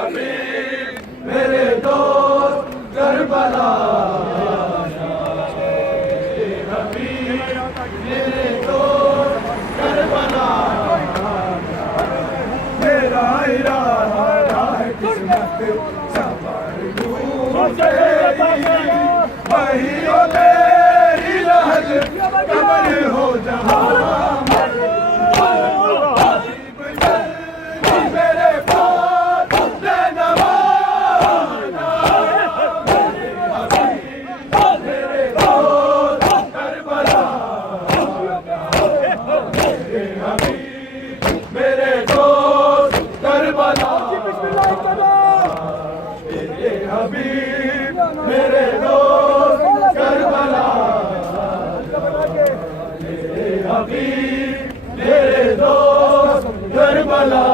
हबीब मेरे दोस्त करबला मेरा इरादा है किस्मत सवार दूँ वही हो तेरी लहर कमर हो जहाँ मेरे पास मेरे दोस्त करबला मेरे दोस्त करबला मेरे हबीब मेरे दोस्त करबला मेरे हबीब मेरे दोस्त करबला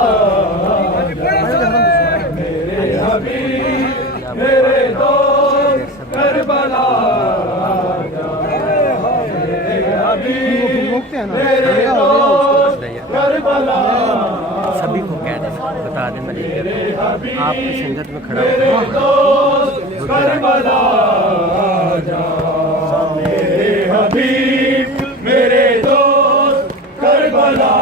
मेरे हबीब मेरे दोस्त करबला मेरे हबीब मेरे दोस्त करबला सभी को कह दें, बता दें मैं आपकी संगत में खड़ा करबला मेरे हबीब मेरे दोस्त करबला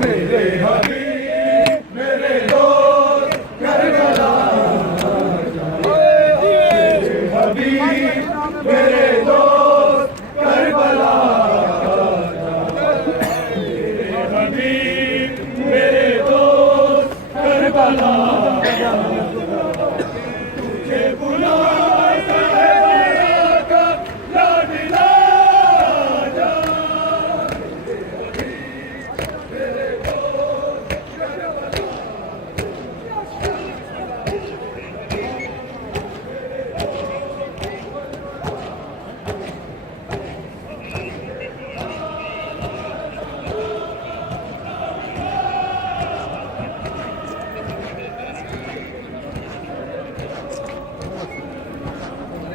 मेरे हबीब मेरे दोस्त करबला हबीब मेरे दोस्त करबला हबीब मेरे दोस्त करबला तुझे बुलाता है का लाडला जा मेरे दोस्त करबला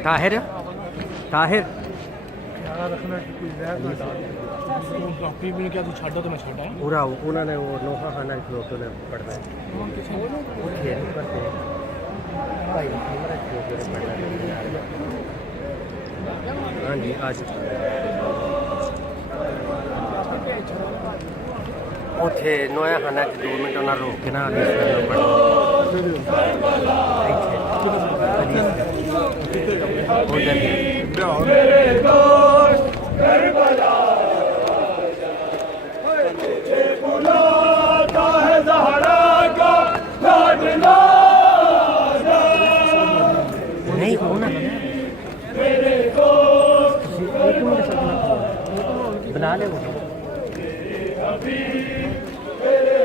ताहिर ताहिर डॉक्टर भी ने क्या तू छाड़ा तो मैं छाड़ा है पूरा उन्होंने वो नोहा खाना खिलो के पढ़ना है वो खेल करते हैं भाई हमारा खिलो के पढ़ना है। हाँ जी आज उथे नोया खाना 2 मिनट उन्हें रोक के ना आगे पढ़ना मेरे दोस्त करबला तुझे बुलाता है ज़हरा का लाडला नहीं होना मेरे दोस्त बना ले वो हबीब मेरे